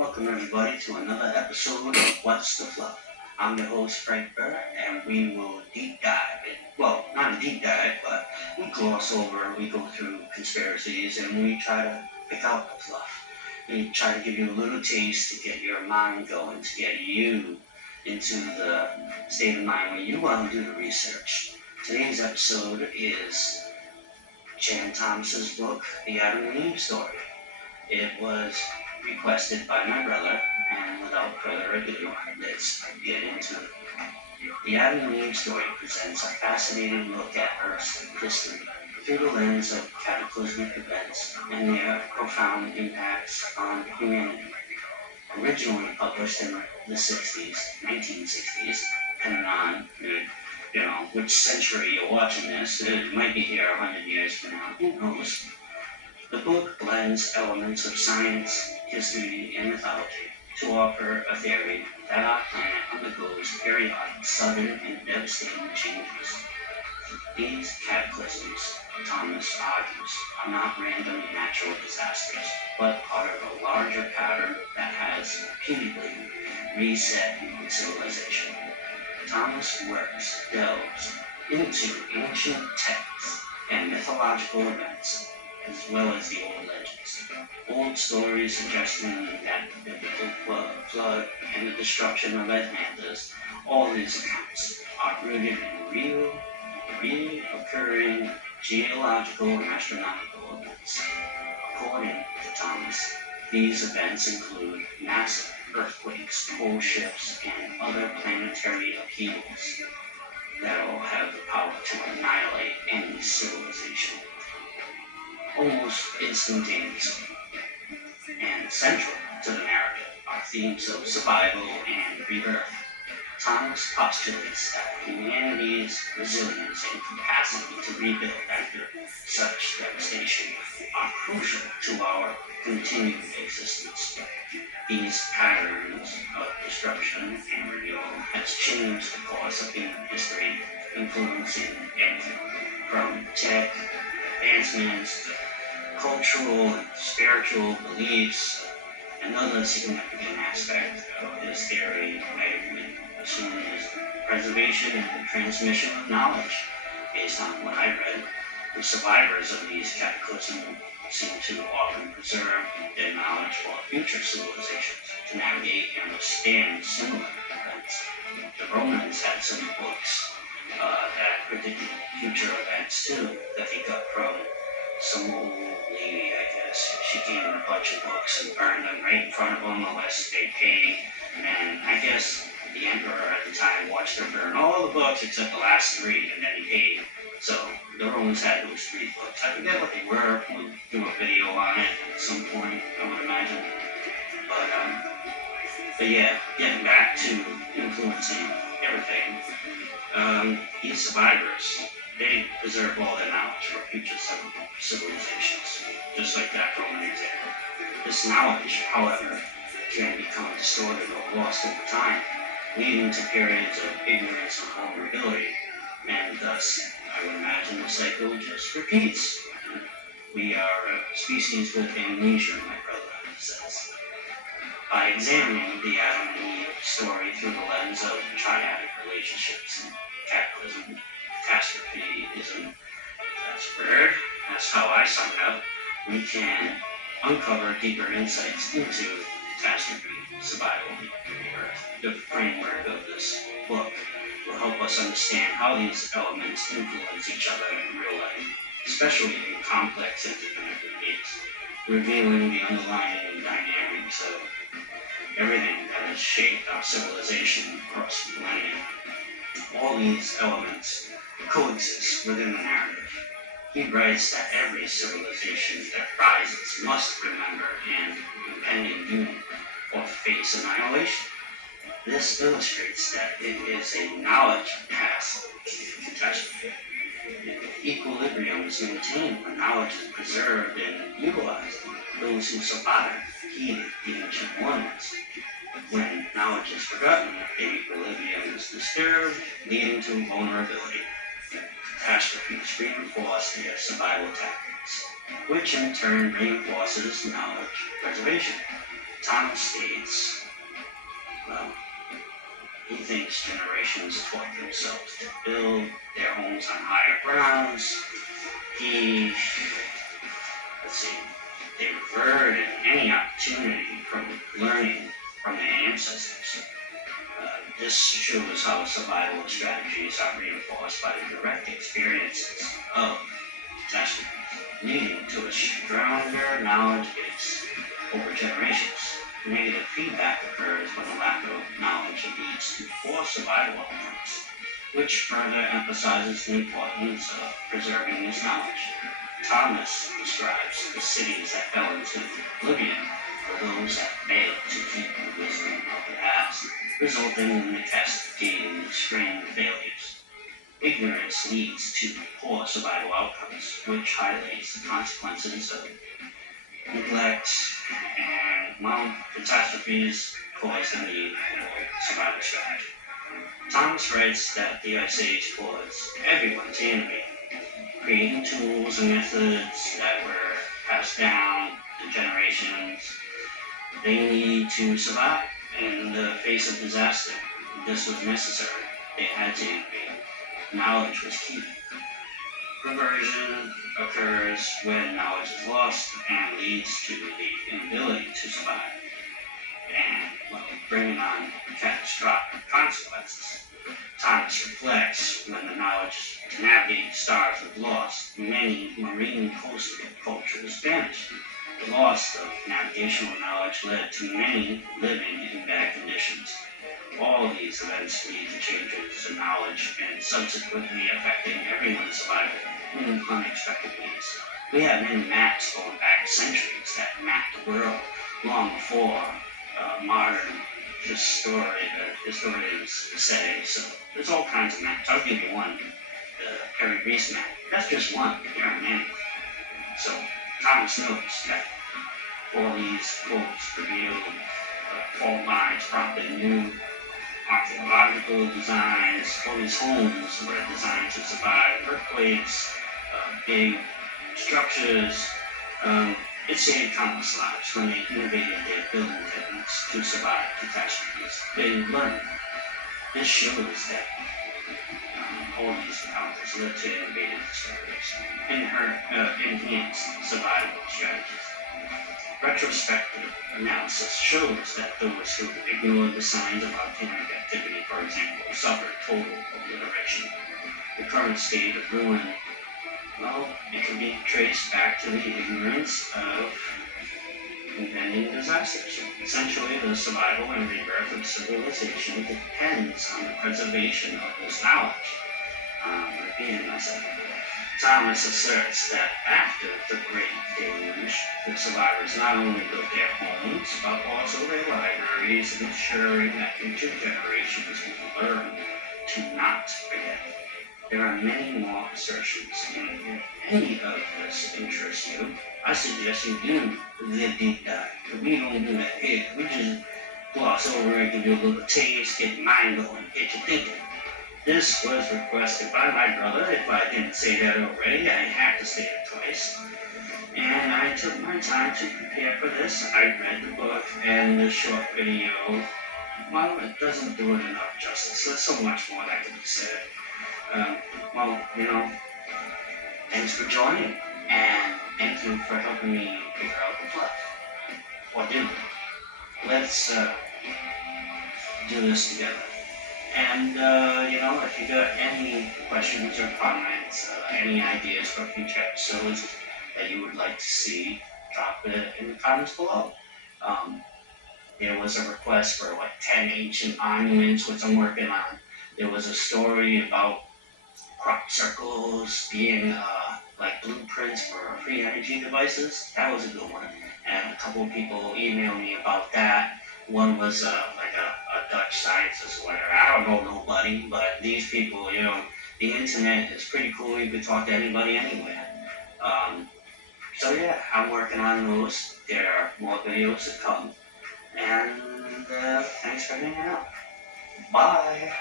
Welcome everybody to another episode of What's the Fluff? I'm your host Frank Burr, and we will deep dive. Well, not a deep dive, but we gloss over, we go through conspiracies, and we try to pick out the fluff. We try to give you a little taste to get your mind going, to get you into the state of mind where you want to do the research. Today's episode is Jan Thomas's book, The Adam and Eve Story. It was requested by my brother, and without further ado, let's get into it. The Adam and Eve story presents a fascinating look at Earth's history through the lens of cataclysmic events and their profound impacts on humanity. Originally published in the 60s, 1960s, depending on which century you're watching this, it might be here 100 years from now, who knows? The book blends elements of science, history, and mythology to offer a theory that our planet undergoes periodic sudden and devastating changes. These cataclysms, Thomas argues, are not random natural disasters, but part of a larger pattern that has repeatedly reset human civilization. Thomas' works delves into ancient texts and mythological events as well as the old legends. Old stories suggesting that the biblical flood and the destruction of Atlantis, all these accounts are rooted in reoccurring geological and astronomical events. According to Thomas, these events include massive earthquakes, pole shifts, and other planetary upheavals that will have the power to annihilate any civilization almost instantaneously. And central to the narrative are themes of survival and rebirth. Thomas postulates that humanity's resilience and capacity to rebuild after such devastation are crucial to our continued existence. These patterns of destruction and renewal has changed the course of human history, influencing everything from tech advancements, cultural and spiritual beliefs. Another significant aspect of this theory might have been assumed is preservation and the transmission of knowledge. Based on what I read, the survivors of these cataclysms seem to often preserve their knowledge for future civilizations to navigate and withstand similar events. The Romans had some books that predicted future events too, that they got from some old lady, I guess. She gave them a bunch of books and burned them right in front of them unless they paid. And I guess the emperor at the time watched her burn all the books except the last three, and then he paid. So the Romans had those three books. I forget what they were. We'll do a video on it at some point, I would imagine. But yeah, getting back to influencing everything. These survivors, they preserve all their knowledge for future civilizations, just like that Roman example. This knowledge, however, can become distorted or lost over time, leading to periods of ignorance and vulnerability, and thus, I would imagine the cycle just repeats. We are a species with amnesia, my brother says. By examining the Adam and Eve story through the lens of triadic relationships and catastrophism, that's weird, that's how I sum it up, we can uncover deeper insights into catastrophe, survival, and rebirth. The framework of this book will help us understand how these elements influence each other in real life, especially in complex interconnected ways, revealing the underlying dynamics of everything that has shaped our civilization across millennia. All these elements coexist within the narrative. He writes that every civilization that rises must remember an impending doom or face annihilation. This illustrates that it is a knowledge path catastrophe. Equilibrium is maintained when knowledge is preserved and utilized. Those who survive heed the ancient warnings. When knowledge is forgotten, the equilibrium is disturbed, leading to vulnerability. Catastrophes reinforce their survival tactics, which in turn reinforces knowledge preservation. Thomas states, well, he thinks generations taught themselves to build their homes on higher grounds. He, let's see, they revered any opportunity from learning from their ancestors. This shows how survival strategies are reinforced by the direct experiences of catastrophes, leading to a stronger knowledge base over generations. Negative feedback occurs when the lack of knowledge leads to poor survival outcomes, which further emphasizes the importance of preserving this knowledge. Thomas describes the cities that fell into oblivion for those that failed to keep the wisdom of the past, resulting in the cascading string of failures. Ignorance leads to poor survival outcomes, which highlights the consequences of neglect and, well, catastrophes caused in the survival strategy. Thomas writes that the Ice Age caused everyone to innovate, creating tools and methods that were passed down to generations. They need to survive in the face of disaster. This was necessary. They had to innovate. Knowledge was key. Reversion occurs when knowledge is lost and leads to the inability to survive and, well, bringing on catastrophic consequences. Thomas reflects when the knowledge to navigate the stars was lost, many marine coastal cultures vanished. The loss of navigational knowledge led to many living in bad conditions. All of these events lead to changes in knowledge and subsequently affecting everyone's survival in unexpected ways. We have many maps going back centuries that map the world long before modern historians say. So there's all kinds of maps. I'll give you one, the Perry Reese map. That's just one. There are many. So Thomas notes that all these quotes reveal fault lines prompting new archaeological designs. All these homes were designed to survive earthquakes, big structures. It saved countless lives when they innovated their building techniques to survive catastrophes. They learned. This shows that all these encounters led to innovative discoveries and enhanced survival strategies. Retrospective analysis shows that those who ignored the signs of volcanic activity, for example, suffered total obliteration. The current state of ruin, well, it can be traced back to the ignorance of impending disasters. Essentially, the survival and rebirth of civilization depends on the preservation of this knowledge. Repeating myself. Thomas asserts that after the Great Deluge, the survivors not only built their homes, but also their libraries, ensuring that future generations will learn to not forget. There are many more assertions, and if any of this interests you, I suggest you do the deep dive. We don't do that here. We just gloss over it, give you a little taste, get your mind going, get you thinking. This was requested by my brother. If I didn't say that already, I have to say it twice. And I took my time to prepare for this. I read the book and the short video. Well, it doesn't do it enough justice. There's so much more that can be said. Thanks for joining. And thank you for helping me figure out the plot. What do? Let's do this together. And, if you got any questions or comments, any ideas for future episodes that you would like to see, drop it in the comments below. There was a request for 10 ancient monuments, which I'm working on. There was a story about crop circles being blueprints for free energy devices. That was a good one. And a couple of people emailed me about that. One was a Dutch scientist or whatever. I don't know nobody, but these people, the internet is pretty cool. You can talk to anybody anywhere. So yeah, I'm working on those. There are more videos to come. And thanks for hanging out. Bye.